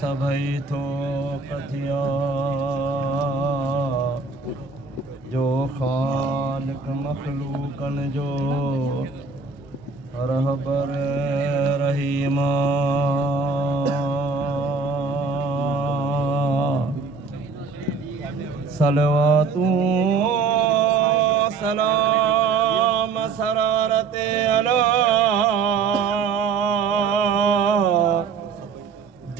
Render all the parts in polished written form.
सभई थो कथिया जो खालिक मखलूकन जो रहबर रहीमा सलवातू सलाम सरारते अला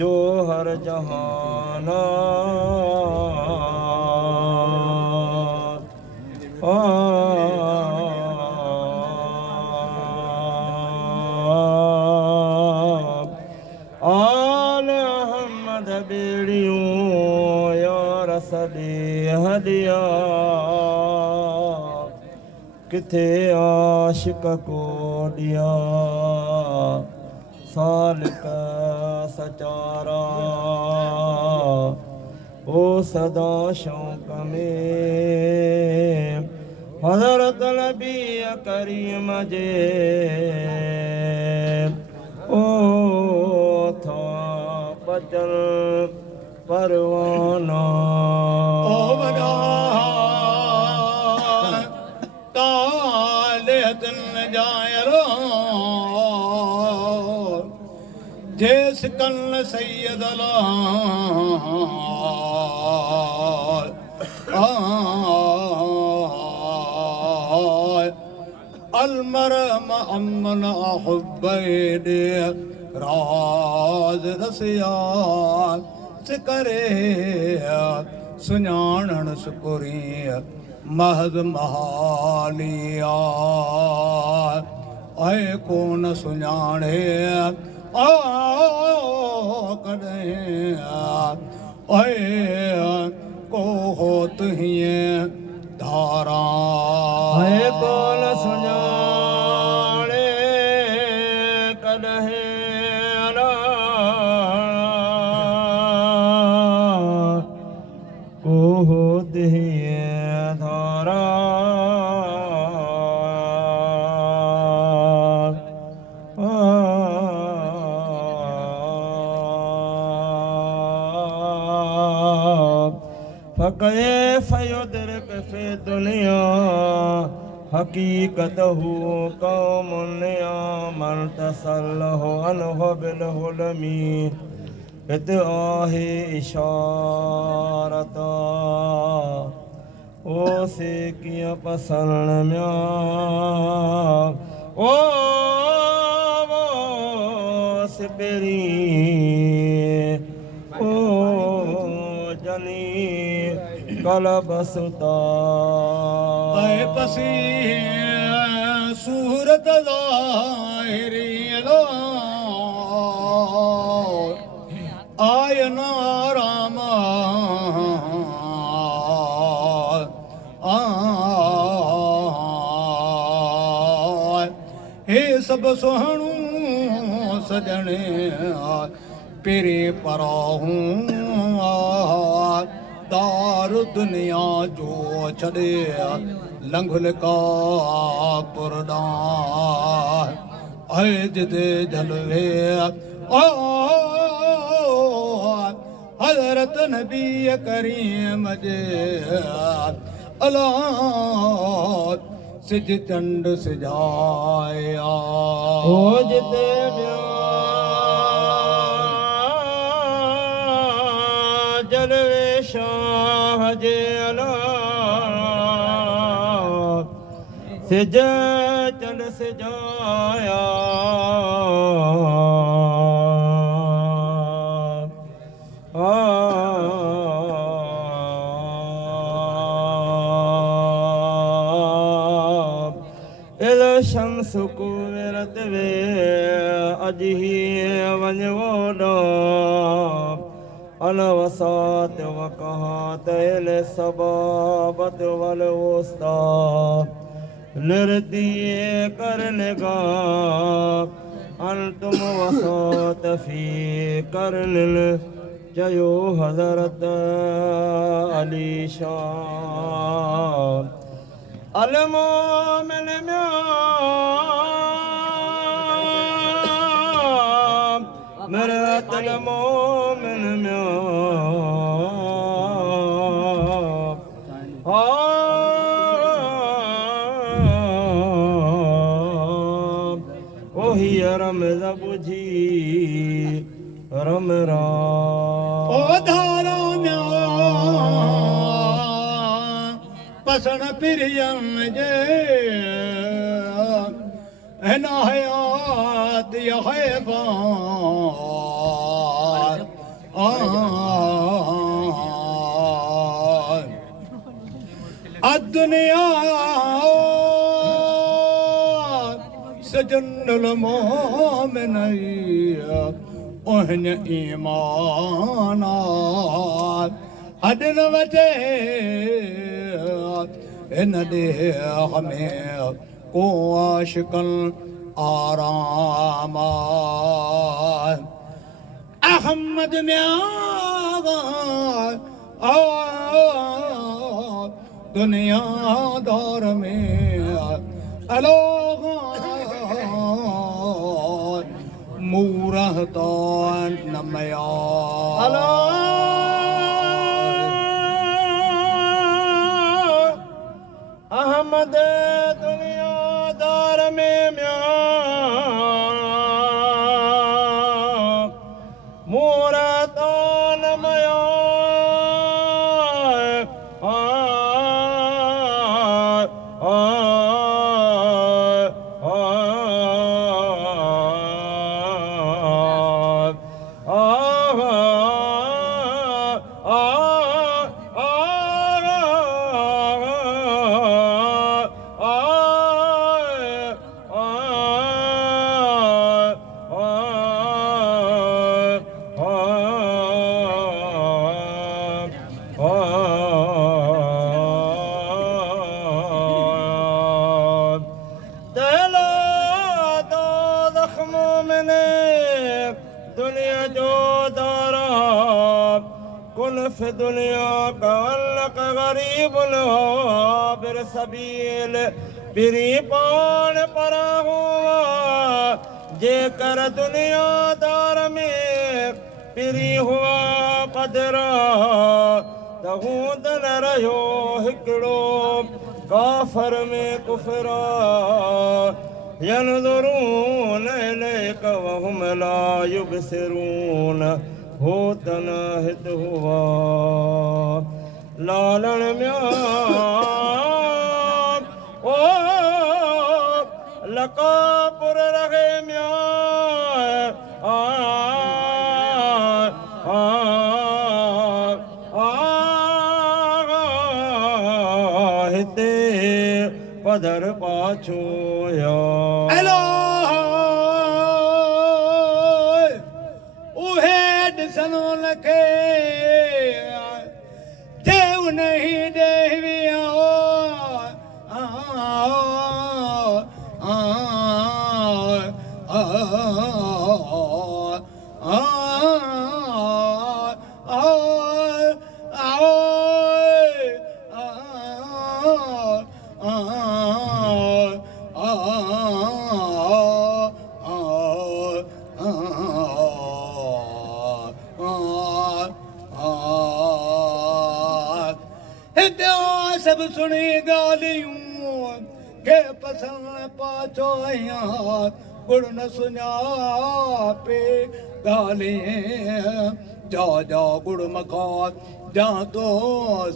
जो हर जहाना आल अहमद बेड़ियों यार सदे हदिया किथे आशिक को दिया सालिक सचारा ओ सदा शौक में हज़रत नबी करीम जे ओ था बचन परवाना ओ बगा ताले दिन जायरो जेस कल सैयद अलमरम अमन हुब्बैद राज रसिया करे सुञाणन सुकुरी महज महालिया ऐ कोन सुञाणे कॾहिं को होत हीअं धारा है कोन सुञाणे कॾहिं को होत हीअं धारा फकैफ युदरिक फी दुनिया हकीकतहु कौमुन मन तसल्लहु अन्हु बिलहुलमी इत आहे इशारत ओ से किया पसंद म्या ओ सिपरी ओ जनी कलब सुता ऐ पसी सूरत ज़ाहिरी लो आयना राम हे सब सुहणू सजणे पेरे पराहूं दार दुनिया जो छड़े लंघुल का कुरदा है जिदे जलवे हजरत नबी करीम जे अला सिज चंड सिजाया ओ जिते जलवे शाह जे अला सिज चंड सिजाया शम्स कुवरत वे अजही वनवोडा अनवसात वकहात इल सबाबत वल वस्ता निर्दिए कर निगाह अंतुम वसात फी करनिल जयो हजरत अली शाह अलमोमिन मेरे قاتل مومن وهي رمز بجي رمرا धारा पसण पिरियम जे ना हयात है दुनिया सजन मोमिन ओहन ईमानात हदन वजे इन दे हमें को आशिकन आराम अहमद दुनिया दौर में अलो मूरतो नमया अहमद दुनिया दार में मूरतो नमया दुनिया जो दारा कुल फि दुनिया कवल्लक गरीब बिर सबील बिरी पान परा हुआ जे कर दुनिया दार में पिरी हुआ पदरा तहूदन रहो हिकड़ो काफर में कुफरा यनज़ुरून इलैक वहुम ला युबसिरून हो तनाहित हुआ लालन म्यां ओ लकापुर रहे म्यां हिते पधर पाछो या के देव नहीं देविया सब सुनी गालियूं के पसंद पाचो गुड़ न सुना पे गालियां जा जा गुड़ मखान जा तो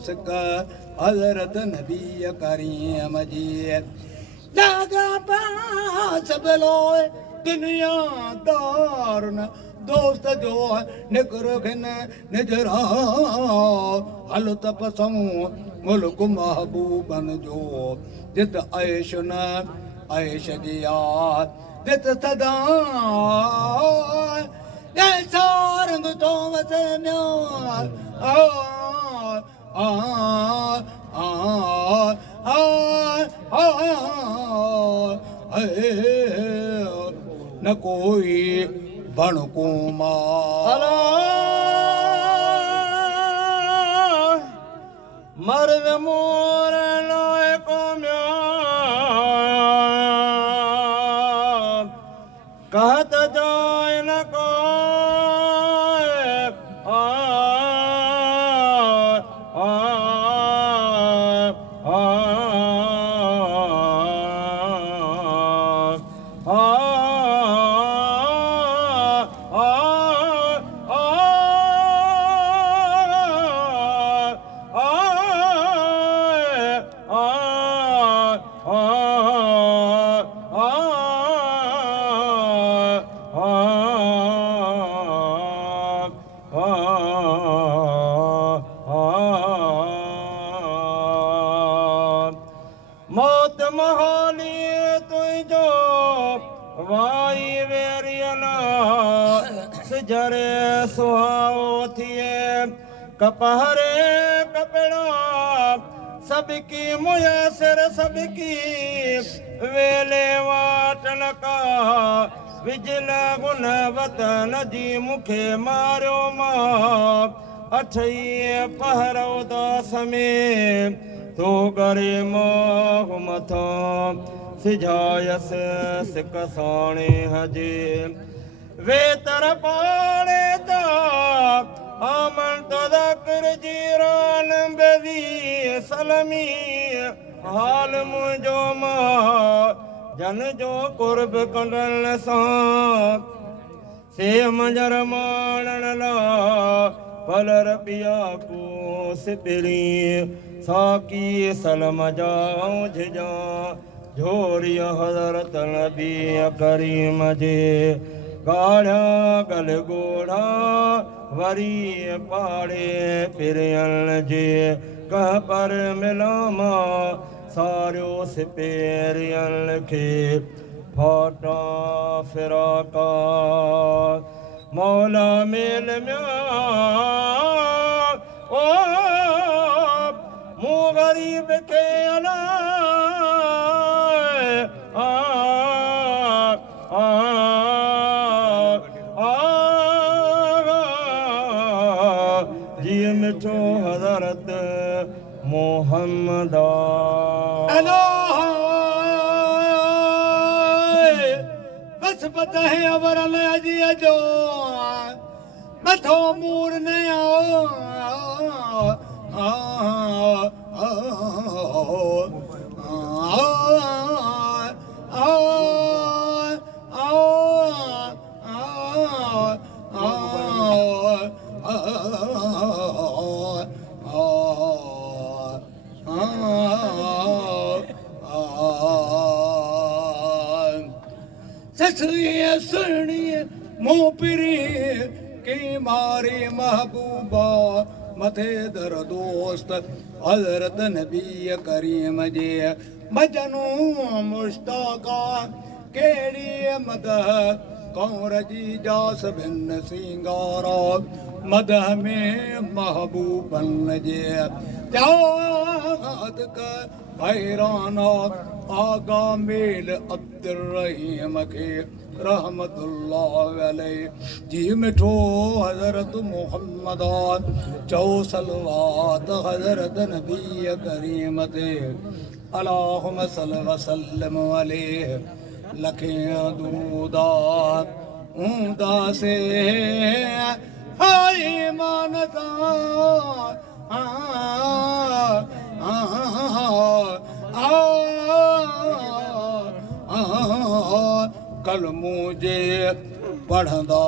सक हजरत नबी करीम जी दागा पास बलोए दुनिया दार न दोस्त जो निकर खिन निजरा हल तपसू मुल्क महबूबन जो जित ऐश न ऐश जी याद जित सदा सारंग तो वसे म्यार न कोई बण को मार मर्द मोर लाए को कहत जाए न को मौत महाली तुझो वाई वेरियना सिजरे सुहाओ थिए कपहरे कपड़ा सबकी मुयसर सबकी वेले वाटन का विजल गुन वतन जी मुखे मारियो मां अठई पहरो दास में तो करे मोह मथो सिझायस सिक साणे हजे वे तर पाणे ता आमन तो दकर जीरान बेदी सलमी हाल मुझो मां जन जो कुर्ब कंडल सां से मंजर माणन ला पलर पिया को सिपरी साकी सलम जाऊं झिजा झोरिया हज़रत नबी करीम जे गाढ़ा गल गोढ़ा वरी पाड़े पिरियन जे कह पर मिलामा सारियो सिपेरियन खे फाटा फिराका मौला मेल ओ मूं गरीब खे अला जी मिठो हज़रत मोहम्मद बस पता है अवर अजी जो मथो मूर न ससुए सुनिए मोपरी की मारी महबूबा मथे दर दोस्त हजरत नबी करीम जे मजनू मुश्ताका केड़ी मदह कौर जी जास बिन सिंगारा मदह में महबूबन जे जात का भैराना आगा मेल अब्दुल रहीम के रहमतुल्लाह अलैह जी मिठो हजरत मोहम्मद चौ सलवात हजरत नबी करीम ते अल्लाहुम्मा सल्लि व सल्लिम अलैहि लखे दुरूदात ऊंदा से हाय मानता कल मुझे पढ़ंदा